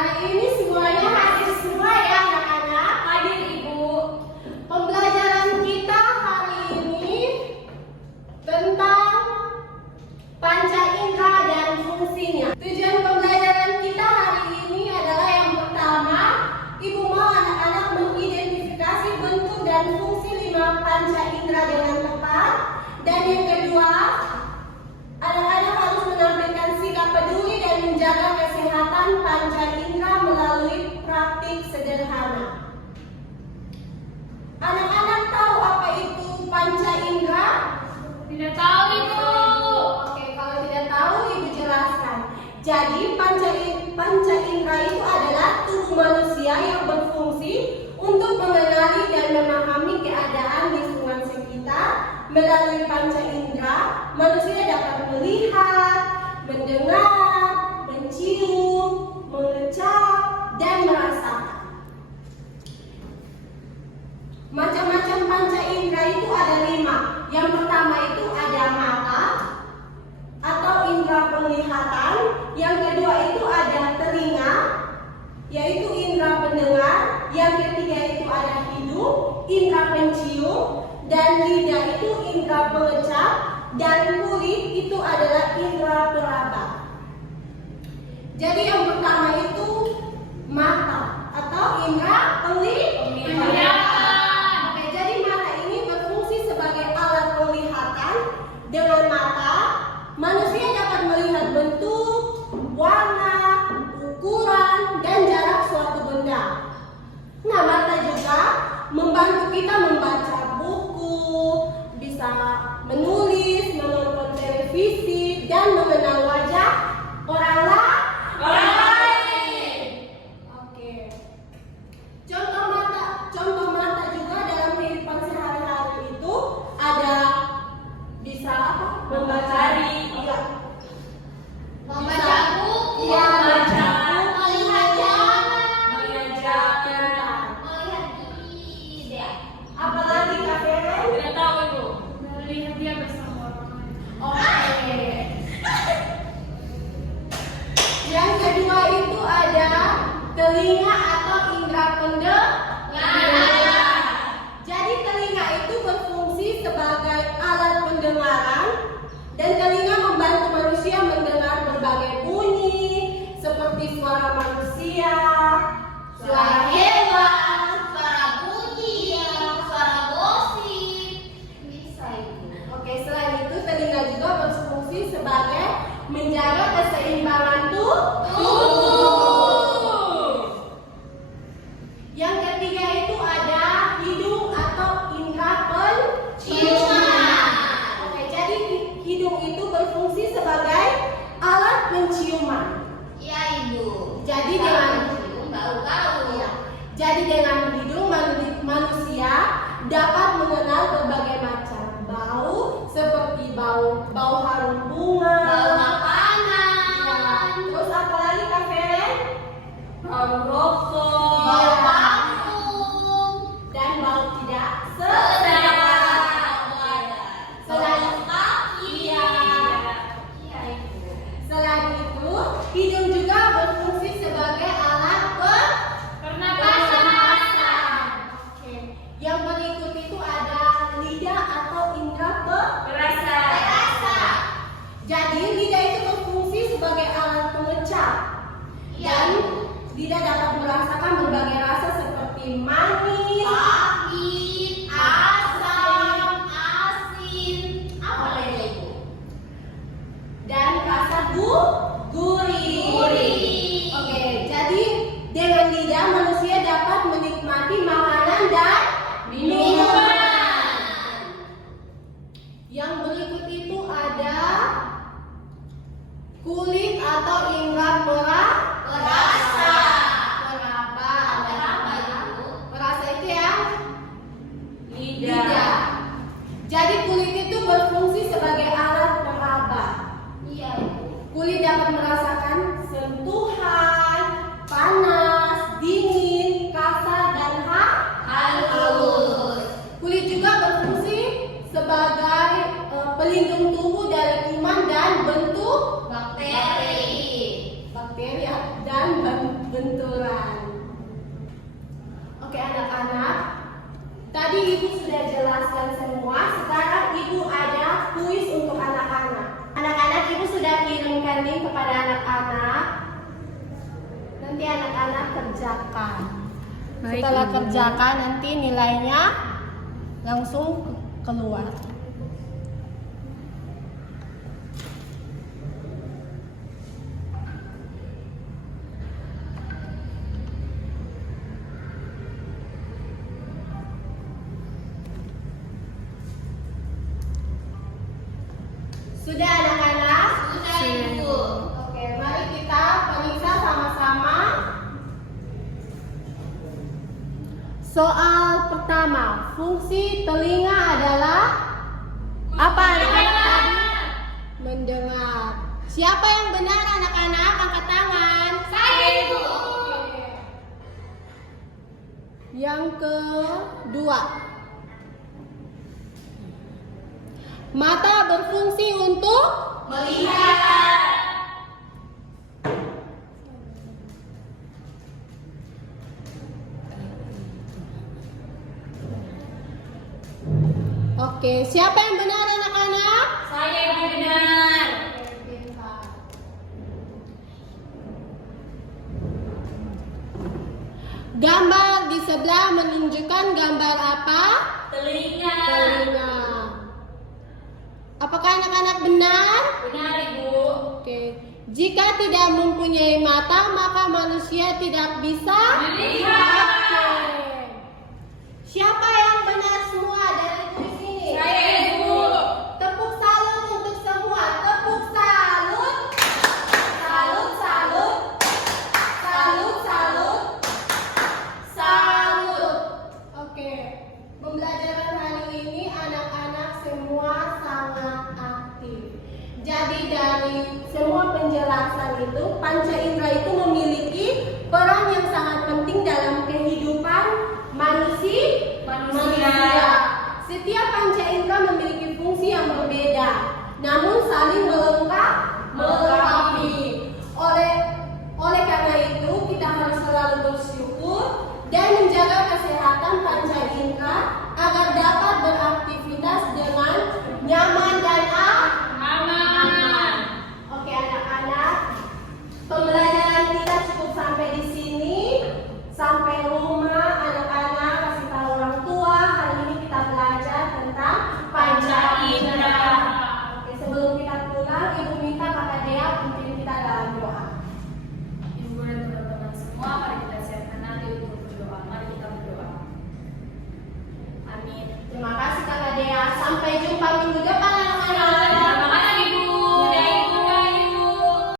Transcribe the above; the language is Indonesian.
Hari ini semuanya hadir semua ya anak-anak. Hadir Ibu. Pembelajaran kita hari ini tentang panca indera dan fungsinya. Tujuan pembelajaran kita hari ini adalah yang pertama, Ibu mau anak-anak mengidentifikasi bentuk dan fungsi 5 panca indera dengan tepat. Dan yang kedua, anak-anak harus menampilkan sikap peduli dan menjaga kesehatan panca indera melalui praktik sederhana. Anak-anak tahu apa itu panca indera? Tidak tahu Ibu. Oke, kalau tidak tahu Ibu jelaskan. Jadi panca indera itu adalah tubuh manusia yang berfungsi untuk mengenali dan memahami keadaan lingkungan sekitar. Melalui panca indera, manusia dapat melihat, mendengar, mencium, mengecap, dan merasakan. Macam-macam panca indera itu ada 5. Yang pertama itu ada mata atau indera penglihatan. Yang kedua itu ada telinga, yaitu indera pendengar. Yang ketiga itu ada hidung, indera pencium. Dan lidah itu indera pengecap, dan kulit itu adalah indera peraba. Jadi yang pertama itu mata atau indera penglihatan. Oke, jadi mata ini berfungsi sebagai alat penglihatan. Dengan mata, manusia dapat melihat bentuk, warna, ukuran, dan jarak suatu benda. Nah, mata juga membantu kita membaca buku, bisa menulis, menonton televisi, dan mengenal wajah orang lain. Oke. Contoh mata juga dalam kehidupan sehari-hari itu ada bisa apa? Membaca Iya. Membaca buku, Iya, membaca. melihat jalan, Melihat jalan. melihat ide. Apalagi Kak Feren? Tidak tahu Ibu. Melihat dia bersama orang lain. Oke. Yang kedua itu ada telinga atau indera pendengaran. Jadi telinga itu berfungsi sebagai alat pendengaran, dan telinga membantu manusia mendengar berbagai bunyi seperti suara manusia, suara hewan, suara bunyi, suara gosip. Bisa itu. Oke, selain itu telinga juga berfungsi sebagai menjaga keseimbangan tubuh. Yang ketiga itu ada hidung atau indera penciuman. Oke, jadi hidung itu berfungsi sebagai alat penciuman. Iya Ibu. Jadi dengan tahu. Jadi dengan hidung manusia dapat mengenal berbagai macam bau, seperti bau harum bunga, Bau makanan. ya. Terus apa lagi Kak Feren? Bau rokok. Bau parfum. dan bau tidak Sedap. Selain kaki. Iya. Iya Ibu. Selain itu, hidung juga berfungsi sebagai alat pernapasan. Oke. Yang berikut itu ada lidah atau indera Perasa. perasa. Jadi lidah itu berfungsi sebagai alat pengecap. Iya. Dan lidah dapat merasakan berbagai rasa seperti manis, Pahit, asam, asin. Apa beda Ibu? dan rasa gurih. Gurih. Oke, jadi dengan lidah manusia dapat menikmati makanan dan minuman. Yang berikut itu ada kulit atau indera Perasa. peraba. Apa Ibu? Perasa itu yang Lidah. Jadi kulit itu berfungsi sebagai alat peraba. Iya Ibu. Kulit dapat merasakan sentuhan, panas, dingin, kasar, dan halus. Kulit juga berfungsi sebagai pelindung tubuh dari kuman dan bentuk Bakteri. bakteri dan bentuk Setelah kerjakan nanti nilainya langsung keluar. Sudah anak-anak? Sudah, Ibu. Oke, mari kita periksa sama-sama. Soal pertama, fungsi telinga adalah apa anak-anak? Mendengar. Siapa yang benar anak-anak? Angkat tangan. Saya, Ibu. Yang kedua, mata berfungsi untuk Melihat. Oke, siapa yang benar anak-anak? Saya yang benar. Gambar di sebelah menunjukkan gambar apa? Telinga. Telinga. Apakah anak-anak benar? Benar, Ibu. Oke. Jika tidak mempunyai mata, maka manusia tidak bisa Melihat. Oke. Siapa yang benar semua dari tulis ini? Saya, Ibu. Tepuk salut untuk semua. Tepuk salut. Salut, salut. Salut, salut. Salut. Oke. Pembelajaran hari ini anak-anak semua sangat aktif. Jadi dari semua penjelasan itu, panca indera itu memiliki peran yang sangat penting dalam kehidupan manusia. Setiap panca indera memiliki fungsi yang berbeda, namun saling melengkapi.